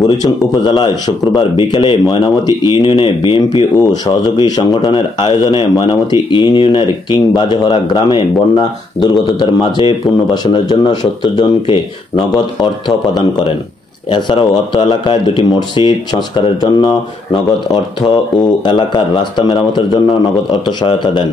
বুড়িচং উপজেলায় শুক্রবার বিকেলে ময়নামতি ইউনিয়নে বিএনপি ও সহযোগী সংগঠনের আয়োজনে ময়নামতি ইউনিয়নের কিং বাজেহরা গ্রামে বন্যা দুর্গতদের মাঝে পুনর্বাসনের জন্য ৭০ জনকে নগদ অর্থ প্রদান করেন। এছাড়াও অর্থ এলাকায় দুটি মসজিদ সংস্কারের জন্য নগদ অর্থ ও এলাকার রাস্তা মেরামতের জন্য নগদ অর্থ সহায়তা দেন।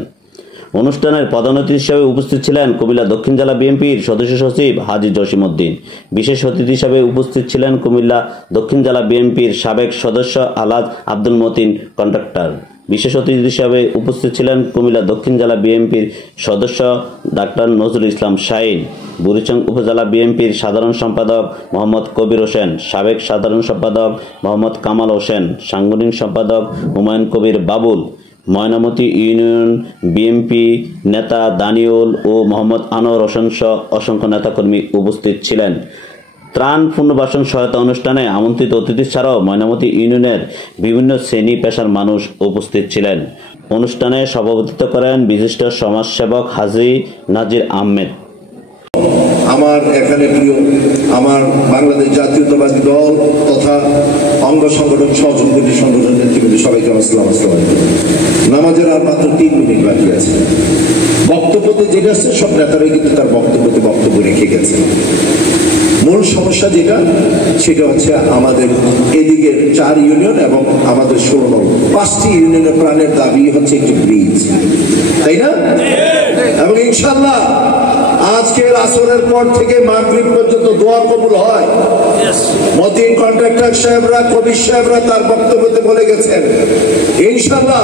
অনুষ্ঠানের প্রধান অতিথি হিসেবে উপস্থিত ছিলেন কুমিল্লা দক্ষিণ জেলা বিএনপির সদস্য সচিব হাজী জসিম উদ্দিন। বিশেষ অতিথি হিসেবে উপস্থিত ছিলেন কুমিল্লা দক্ষিণ জেলা বিএনপির সাবেক সদস্য আলহাজ আব্দুল মতিন কন্ট্রাক্টর। বিশেষ অতিথি হিসেবে উপস্থিত ছিলেন কুমিল্লা দক্ষিণ জেলা বিএনপির সদস্য ডাক্তার নজরুল ইসলাম শাহীন, বুড়িচং উপজেলা বিএনপির সাধারণ সম্পাদক মোহাম্মদ কবির হোসেন, সাবেক সাধারণ সম্পাদক মোহাম্মদ কামাল হোসেন, সাংগঠনিক সম্পাদক হুমায়ুন কবির বাবুল, ময়নামতি ইউনিয়ন বিএনপি নেতা দানিউল ও মোহাম্মদ আনোয়ার হোসেন সহ অসংখ্য নেতাকর্মী উপস্থিত ছিলেন। ত্রাণ পুনর্বাসন সহায়তা অনুষ্ঠানে আমন্ত্রিত অতিথি ছাড়াও ময়নামতি ইউনিয়নের বিভিন্ন শ্রেণী পেশার মানুষ উপস্থিত ছিলেন। অনুষ্ঠানে সভাপতিত্ব করেন বিশিষ্ট সমাজসেবক হাজী নাজির আহমেদ। আমার এখানে প্রিয় আমার বাংলাদেশ জাতীয়তাবাদী দল তথা অঙ্গ সংগঠন সহযোগী সংগঠন নেতৃবৃন্দ সবাইকে আসসালামু আলাইকুম। নামাজের আর মাত্র 3 মিনিট বাকি আছে। বক্তব্যতে যেটা আছে সব নেতারাই কিন্তু তার বক্তব্য রেখে গেছে। মূল সমস্যা যেটা সেটা হচ্ছে আমাদের এদিকের 4 ইউনিয়ন এবং আমাদের 16 5টি ইউনিয়নের প্রাণের দাবি হচ্ছে একটি ব্রিজ, তাই না? এবং ইনশাআল্লাহ আজকের আসরের পর থেকে মাগরিব পর্যন্ত দোয়া কবুল হয়। মতিন কন্ট্রাক্টর সাহেবরা, কবির সাহেবরা তার বক্তব্যতে বলে গেছেন ইনশাআল্লাহ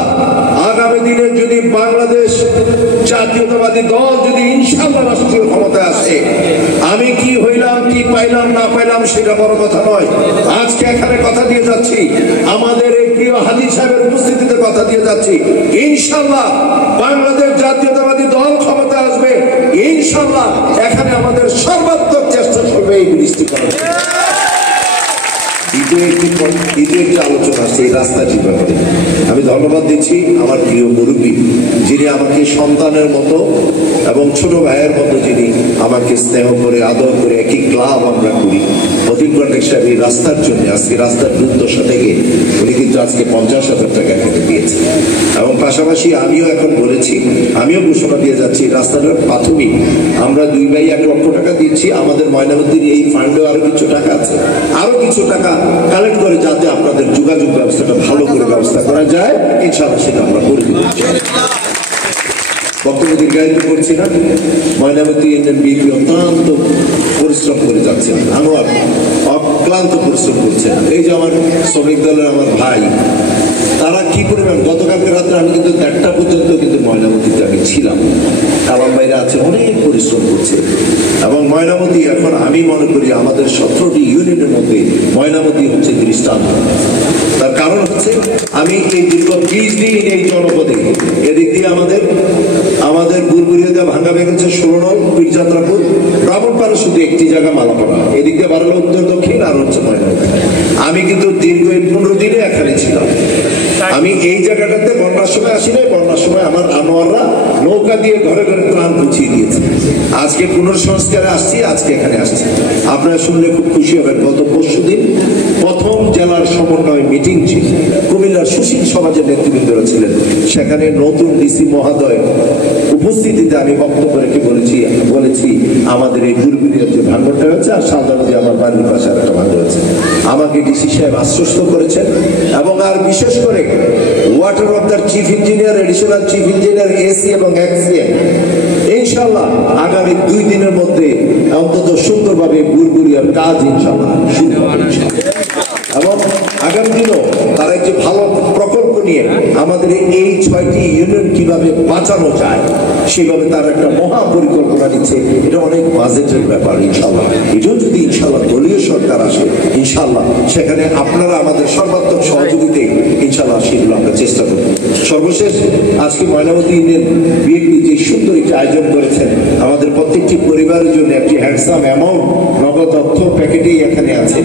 আগামী দিনে যদি বাংলাদেশ জাতীয়তাবাদী দল যদি ইনশাআল্লাহ রাষ্ট্রীয় ক্ষমতায় আসে, আমি কি হইলাম কি পাইলাম না পাইলাম সেটা বড় কথা নয়। আজকে এখানে কথা দিয়ে যাচ্ছি, আমাদের এই প্রিয় হাজী সাহেবের উপস্থিতিতে কথা দিয়ে যাচ্ছি, ইনশাআল্লাহ বাংলাদেশ জাতীয়তাবাদী দল ক্ষমতায় আসবে। ইনশাআল্লাহ এখানে আমাদের সর্বাত্মক চেষ্টা করবে এই বৃষ্টি করার। দ্বিতীয় একটি আলোচনা আছে এই রাস্তাটির ব্যাপারে। আমি ধন্যবাদ দিচ্ছি আমার প্রিয় মুরব্বী, যিনি আমাকে সন্তানের মতো এবং ছোট ভাইয়ের মতো যিনি আমাকে স্নেহ করে আদর করে একই ক্লাব আমরা করি। মতিন কন্ট্রাক্টর সাহেব এই রাস্তার জন্য আজকে রাস্তার দুর্দশা থেকে উনি কিন্তু আজকে 50,000 টাকা এখানে দিয়েছেন। এবং পাশাপাশি আমিও এখন বলেছি, আমিও ঘোষণা দিয়ে যাচ্ছি রাস্তাটার প্রাথমিক আমরা 2 ভাই 1 লক্ষ টাকা দিচ্ছি। আমাদের ময়নামতির এই ফান্ডেও আরো কিছু টাকা আছে, আরো কিছু টাকা কালেক্ট করে যাতে আপনাদের যোগাযোগ ব্যবস্থাটা ভালো করে ব্যবস্থা করা যায়, ইনশাআল্লাহ সেটা আমরা করে দিব। বক্তব্য দীর্ঘায়িত করছি না। ময়নামতি ইউনিয়ন বিএনপি অত্যন্ত পরিশ্রম করে যাচ্ছেন, আনোয়ার অক্লান্ত পরিশ্রম করছেন। এই যে আমার শ্রমিক দলের আমার ভাই, তারা কি করবেন, গতকালকে রাত্রে আমি কিন্তু 1টা পর্যন্ত কিন্তু ময়নামতিতে আমি ছিলাম। কালাম ভাইরা আছে, অনেক পরিশ্রম করছে। এবং ময়নামতি এখন আমি মনে করি আমাদের 17টি ইউনিয়নের মধ্যে ময়নামতি হচ্ছে দৃষ্টান্ত। তার কারণ হচ্ছে আমি এই দীর্ঘ 20 দিন এই জনপদে এদিক দিয়ে আমাদের বুরবুরিয়া ভাঙ্গা বেগেছে 16 পীরযাত্রাপুর, ব্রাহ্মণপাড়া শুধু একটি জায়গা মালাপাড়া, এদিক দিয়ে বাড়ালো উত্তর দক্ষিণ আর হচ্ছে ময়নামতি। আমি কিন্তু দীর্ঘ 15 দিনে এখানে ছিলাম। আমি এই জায়গাটাতে বন্যার সময় আসি নাই, বন্যার সময় আমার আনোয়াররা নৌকা দিয়ে ঘরে ঘরে ত্রাণ পৌঁছিয়ে দিয়েছে। আজকে পুনর্সংস্কারে আসছি, আজকে এখানে আসছি। আপনারা শুনলে খুব খুশি হবেন, গত পরশুদিন প্রথম জেলার সমন্বয় মিটিং ছিল, কুমিল্লার সুশীল সমাজের নেতৃবৃন্দরা ছিলেন। সেখানে নতুন ডিসি মহোদয় উপস্থিতিতে আমি বক্তব্য রেখে বলেছি আমাদের এই বুরবুরিয়ার যে ভাঙনটা হয়েছে আর সাধারণত আমার বাড়ির পাশে একটা ভাঙন হয়েছে, আমাকে ডিসি সাহেব আশ্বস্ত করেছেন। এবং আর বিশেষ করে water of the chief engineer, additional chief engineer, AC এবং এক্সিএম ইনশাআল্লাহ আগামী 2 দিনের মধ্যে অন্তত সুন্দরভাবে বুরবুরিয়ার কাজ ইনশাআল্লাহ শুরু হবে। এবং আগামী দিনও তারা একটি ভালো প্রকল্প নিয়ে আমাদের এই 6টি ইউনিয়ন কিভাবে বাঁচানো যায় সেভাবে তার একটা মহা পরিকল্পনা নিচ্ছে। এটা অনেক বাজেটের ব্যাপার। ইনশাআল্লাহ এটাও যদি ইনশাআল্লাহ দলীয় সরকার আসে, ইনশাআল্লাহ সেখানে আপনারা আমাদের সর্বাত্মক সহযোগিতায় ইনশাআল্লাহ সেগুলো আমরা চেষ্টা করব। সর্বশেষ আজকে ময়নামতি ইউনিয়ন বিএনপি যে সুন্দর একটি আয়োজন করেছেন, আমাদের প্রত্যেকটি পরিবারের জন্য একটি হ্যান্ডসাম অ্যামাউন্ট নগদ অর্থ প্যাকেটেই এখানে আছে।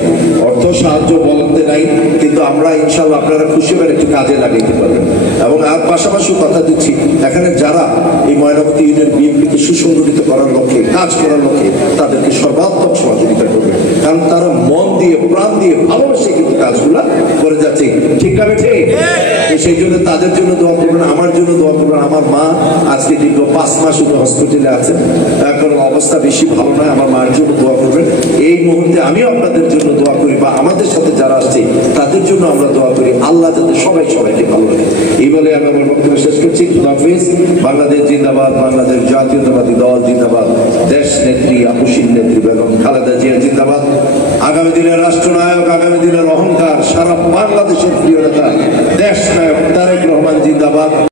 অর্থ সাহায্য বলতে নাই, কিন্তু আমরা ইনশাআল্লাহ আপনারা খুশি হবেন, একটু কাজে লাগাইতে পারবেন। এবং আর পাশাপাশি কথা দিচ্ছি, এখানে যারা এই ময়নামতি ইউনিয়ন বিএনপিকে সুসংগঠিত করার লক্ষ্যে, কাজ করার লক্ষ্যে তাদেরকে সর্বাত্মক সহযোগিতা করবে, কারণ তারা মন দিয়ে প্রাণ দিয়ে ভালোবেসে কিন্তু কাজগুলা করে যাচ্ছে, ঠিক না ঠিক? সেই জন্য তাদের জন্য দোয়া করবেন, আমার জন্য দোয়া করবেন। আমার মা আজকে দীর্ঘ 5 মাস হসপিটালে আছেন, এখন অবস্থা বেশি ভালো নয়, আমার মার জন্য দোয়া করবেন। এই মুহূর্তে আমিও আপনাদের জন্য দোয়া করি, বা আমাদের সাথে যারা আসছে তাদের জন্য আমরা দোয়া করি, আল্লাহ যাতে সবাইকে ভালো রাখে। এই বলে আমি আমার বক্তব্য শেষ করছি। হাফেজ। বাংলাদেশ জিন্দাবাদ, বাংলাদেশ জাতীয়তাবাদী দল জিন্দাবাদ, দেশ নেত্রী আপসীন নেত্রী বেগম খালেদা জিয়া জিন্দাবাদ। আগামী দিনের রাষ্ট্রনায়ক, আগামী দিনের অহংকার, সারা বাংলাদেশের প্রিয় নেতা দেশ নায়ক তারেক রহমান জিন্দাবাদ।